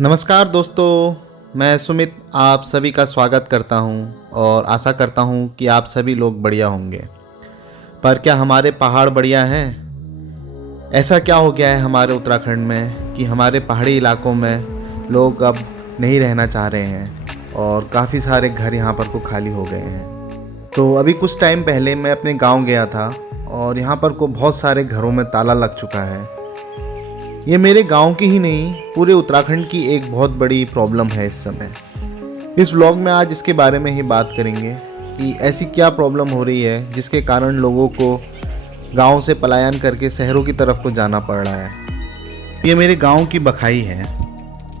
नमस्कार दोस्तों, मैं सुमित आप सभी का स्वागत करता हूं और आशा करता हूं कि आप सभी लोग बढ़िया होंगे। पर क्या हमारे पहाड़ बढ़िया हैं? ऐसा क्या हो गया है हमारे उत्तराखंड में कि हमारे पहाड़ी इलाकों में लोग अब नहीं रहना चाह रहे हैं और काफ़ी सारे घर यहाँ पर को खाली हो गए हैं। तो अभी कुछ टाइम पहले मैं अपने गांव गया था और यहाँ पर को बहुत सारे घरों में ताला लग चुका है। ये मेरे गांव की ही नहीं, पूरे उत्तराखंड की एक बहुत बड़ी प्रॉब्लम है इस समय। इस व्लॉग में आज इसके बारे में ही बात करेंगे कि ऐसी क्या प्रॉब्लम हो रही है जिसके कारण लोगों को गांव से पलायन करके शहरों की तरफ को जाना पड़ रहा है। ये मेरे गांव की बखाई है।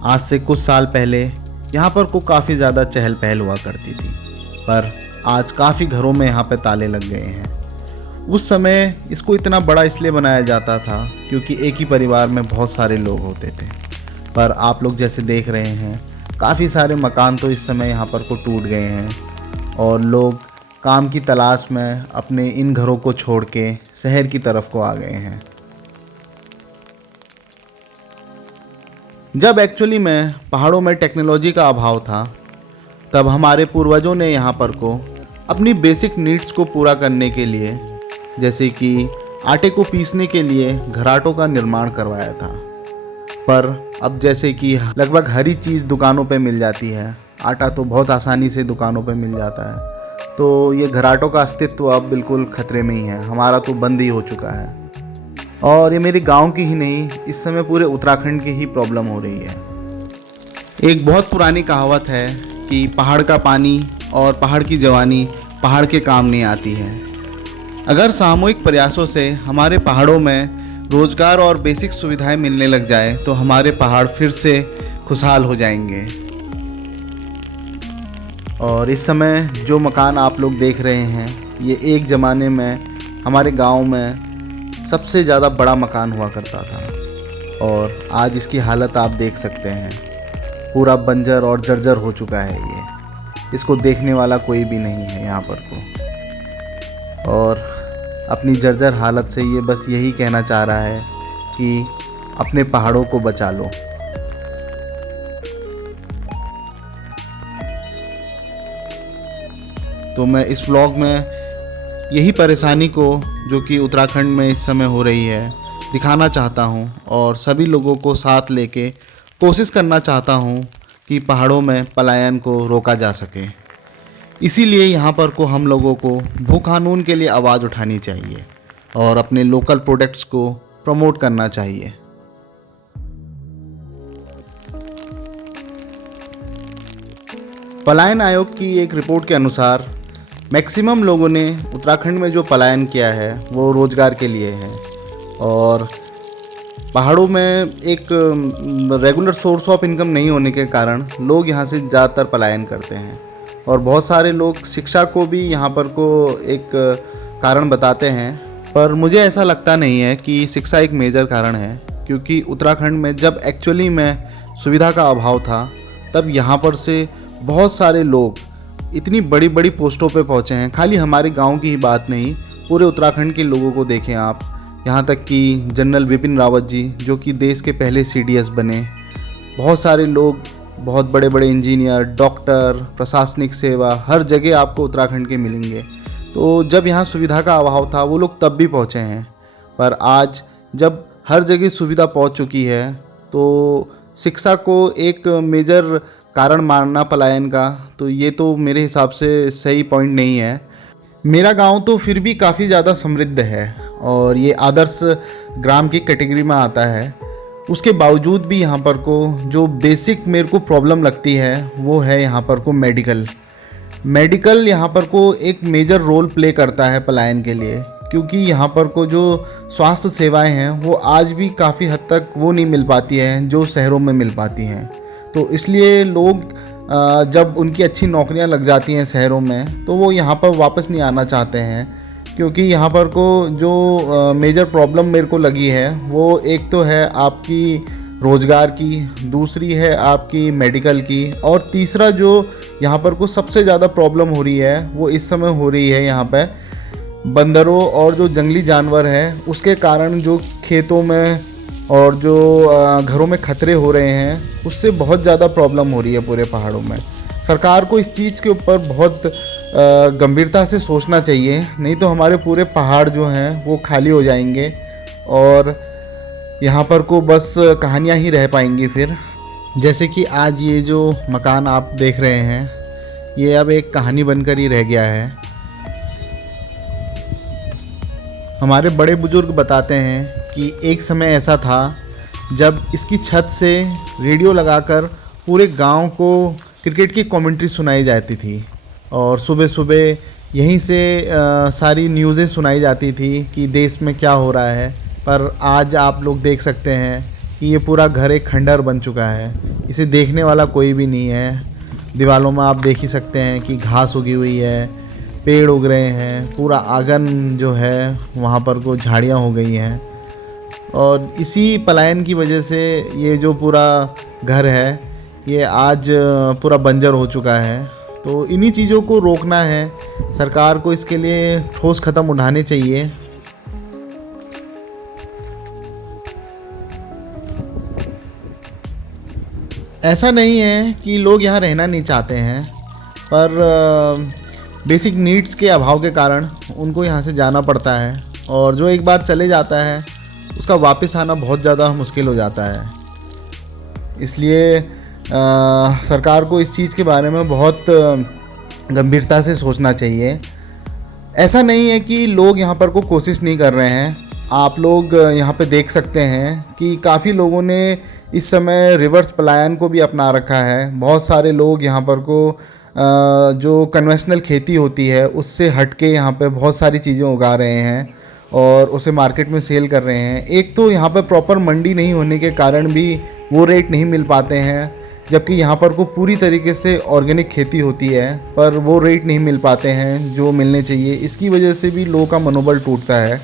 आज से कुछ साल पहले यहाँ पर को काफ़ी ज़्यादा चहल पहल हुआ करती थी, पर आज काफ़ी घरों में यहाँ पे ताले लग गए हैं। उस समय इसको इतना बड़ा इसलिए बनाया जाता था क्योंकि एक ही परिवार में बहुत सारे लोग होते थे। पर आप लोग जैसे देख रहे हैं, काफ़ी सारे मकान तो इस समय यहाँ पर को टूट गए हैं और लोग काम की तलाश में अपने इन घरों को छोड़ के शहर की तरफ को आ गए हैं। जब एक्चुअली में पहाड़ों में टेक्नोलॉजी का अभाव था, तब हमारे पूर्वजों ने यहाँ पर को अपनी बेसिक नीड्स को पूरा करने के लिए, जैसे कि आटे को पीसने के लिए घराटों का निर्माण करवाया था। पर अब जैसे कि लगभग हर ही चीज़ दुकानों पे मिल जाती है, आटा तो बहुत आसानी से दुकानों पे मिल जाता है, तो ये घराटों का अस्तित्व अब बिल्कुल खतरे में ही है। हमारा तो बंद ही हो चुका है और ये मेरे गांव की ही नहीं, इस समय पूरे उत्तराखंड की ही प्रॉब्लम हो रही है। एक बहुत पुरानी कहावत है कि पहाड़ का पानी और पहाड़ की जवानी पहाड़ के काम नहीं आती है। अगर सामूहिक प्रयासों से हमारे पहाड़ों में रोजगार और बेसिक सुविधाएं मिलने लग जाए तो हमारे पहाड़ फिर से खुशहाल हो जाएंगे। और इस समय जो मकान आप लोग देख रहे हैं, ये एक ज़माने में हमारे गांव में सबसे ज़्यादा बड़ा मकान हुआ करता था और आज इसकी हालत आप देख सकते हैं, पूरा बंजर और जर्जर हो चुका है। ये इसको देखने वाला कोई भी नहीं है यहाँ पर को। और अपनी जर्जर हालत से ये बस यही कहना चाह रहा है कि अपने पहाड़ों को बचा लो। तो मैं इस व्लॉग में यही परेशानी को जो कि उत्तराखंड में इस समय हो रही है दिखाना चाहता हूँ और सभी लोगों को साथ लेके कोशिश करना चाहता हूँ कि पहाड़ों में पलायन को रोका जा सके। इसीलिए यहाँ पर को हम लोगों को भू कानून के लिए आवाज़ उठानी चाहिए और अपने लोकल प्रोडक्ट्स को प्रमोट करना चाहिए। पलायन आयोग की एक रिपोर्ट के अनुसार मैक्सिमम लोगों ने उत्तराखंड में जो पलायन किया है वो रोज़गार के लिए है और पहाड़ों में एक रेगुलर सोर्स ऑफ इनकम नहीं होने के कारण लोग यहाँ से ज़्यादातर पलायन करते हैं। और बहुत सारे लोग शिक्षा को भी यहाँ पर को एक कारण बताते हैं, पर मुझे ऐसा लगता नहीं है कि शिक्षा एक मेजर कारण है, क्योंकि उत्तराखंड में जब एक्चुअली में सुविधा का अभाव था तब यहाँ पर से बहुत सारे लोग इतनी बड़ी बड़ी पोस्टों पे पहुँचे हैं। खाली हमारे गांव की ही बात नहीं, पूरे उत्तराखंड के लोगों को देखें आप, यहाँ तक कि जनरल विपिन रावत जी जो कि देश के पहले CDS बने, बहुत सारे लोग, बहुत बड़े बड़े इंजीनियर, डॉक्टर, प्रशासनिक सेवा हर जगह आपको उत्तराखंड के मिलेंगे। तो जब यहाँ सुविधा का अभाव था वो लोग तब भी पहुँचे हैं, पर आज जब हर जगह सुविधा पहुँच चुकी है तो शिक्षा को एक मेजर कारण मानना पलायन का, तो ये तो मेरे हिसाब से सही पॉइंट नहीं है। मेरा गांव तो फिर भी काफ़ी ज़्यादा समृद्ध है और ये आदर्श ग्राम की कैटेगरी में आता है। उसके बावजूद भी यहाँ पर को जो बेसिक मेरे को प्रॉब्लम लगती है वो है यहाँ पर को मेडिकल यहाँ पर को एक मेजर रोल प्ले करता है पलायन के लिए, क्योंकि यहाँ पर को जो स्वास्थ्य सेवाएं हैं वो आज भी काफ़ी हद तक वो नहीं मिल पाती हैं जो शहरों में मिल पाती हैं। तो इसलिए लोग जब उनकी अच्छी नौकरियाँ लग जाती हैं शहरों में तो वो यहाँ पर वापस नहीं आना चाहते हैं, क्योंकि यहाँ पर को जो मेजर प्रॉब्लम मेरे को लगी है वो एक तो है आपकी रोज़गार की, दूसरी है आपकी मेडिकल की, और तीसरा जो यहाँ पर को सबसे ज़्यादा प्रॉब्लम हो रही है वो इस समय हो रही है यहाँ पे बंदरों और जो जंगली जानवर है उसके कारण जो खेतों में और जो घरों में खतरे हो रहे हैं उससे बहुत ज़्यादा प्रॉब्लम हो रही है पूरे पहाड़ों में। सरकार को इस चीज़ के ऊपर बहुत गंभीरता से सोचना चाहिए, नहीं तो हमारे पूरे पहाड़ जो हैं वो खाली हो जाएंगे और यहाँ पर को बस कहानियाँ ही रह पाएंगी फिर। जैसे कि आज ये जो मकान आप देख रहे हैं ये अब एक कहानी बनकर ही रह गया है। हमारे बड़े बुजुर्ग बताते हैं कि एक समय ऐसा था जब इसकी छत से रेडियो लगाकर पूरे गांव को क्रिकेट की कमेंट्री सुनाई जाती थी और सुबह सुबह यहीं से सारी न्यूज़ें सुनाई जाती थी कि देश में क्या हो रहा है। पर आज आप लोग देख सकते हैं कि ये पूरा घर एक खंडर बन चुका है, इसे देखने वाला कोई भी नहीं है। दीवारों में आप देख ही सकते हैं कि घास उगी हुई है, पेड़ उग रहे हैं, पूरा आंगन जो है वहाँ पर को झाड़ियाँ हो गई हैं और इसी पलायन की वजह से ये जो पूरा घर है ये आज पूरा बंजर हो चुका है। तो इन्हीं चीज़ों को रोकना है, सरकार को इसके लिए ठोस कदम उठाने चाहिए। ऐसा नहीं है कि लोग यहाँ रहना नहीं चाहते हैं, पर बेसिक नीड्स के अभाव के कारण उनको यहाँ से जाना पड़ता है और जो एक बार चले जाता है उसका वापस आना बहुत ज़्यादा मुश्किल हो जाता है। इसलिए सरकार को इस चीज़ के बारे में बहुत गंभीरता से सोचना चाहिए। ऐसा नहीं है कि लोग यहाँ पर को कोशिश नहीं कर रहे हैं। आप लोग यहाँ पे देख सकते हैं कि काफ़ी लोगों ने इस समय रिवर्स पलायन को भी अपना रखा है। बहुत सारे लोग यहाँ पर को जो कन्वेंशनल खेती होती है उससे हट के यहाँ पे बहुत सारी चीज़ें उगा रहे हैं और उसे मार्केट में सेल कर रहे हैं। एक तो यहाँ पर प्रॉपर मंडी नहीं होने के कारण भी वो रेट नहीं मिल पाते हैं, जबकि यहाँ पर को पूरी तरीके से ऑर्गेनिक खेती होती है पर वो रेट नहीं मिल पाते हैं जो मिलने चाहिए। इसकी वजह से भी लोगों का मनोबल टूटता है।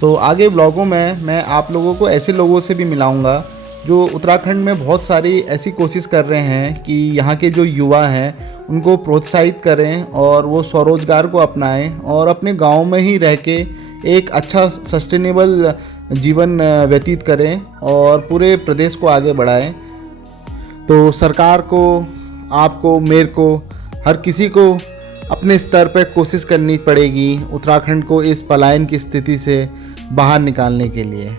तो आगे ब्लॉगों में मैं आप लोगों को ऐसे लोगों से भी मिलाऊंगा जो उत्तराखंड में बहुत सारी ऐसी कोशिश कर रहे हैं कि यहाँ के जो युवा हैं उनको प्रोत्साहित करें और वो स्वरोजगार को अपनाएं और अपने गांव में ही रह के एक अच्छा सस्टेनेबल जीवन व्यतीत करें और पूरे प्रदेश को आगे बढ़ाएं। तो सरकार को, आपको, मेरे को, हर किसी को अपने स्तर पर कोशिश करनी पड़ेगी उत्तराखंड को इस पलायन की स्थिति से बाहर निकालने के लिए।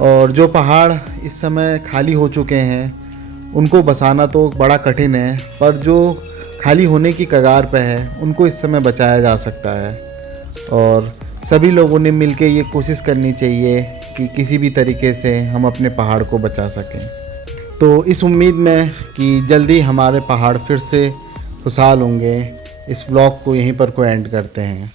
और जो पहाड़ इस समय खाली हो चुके हैं उनको बसाना तो बड़ा कठिन है, पर जो खाली होने की कगार पे है उनको इस समय बचाया जा सकता है और सभी लोगों ने मिलकर ये कोशिश करनी चाहिए कि किसी भी तरीके से हम अपने पहाड़ को बचा सकें। तो इस उम्मीद में कि जल्दी हमारे पहाड़ फिर से खुशहाल होंगे, इस व्लॉग को यहीं पर को एंड करते हैं।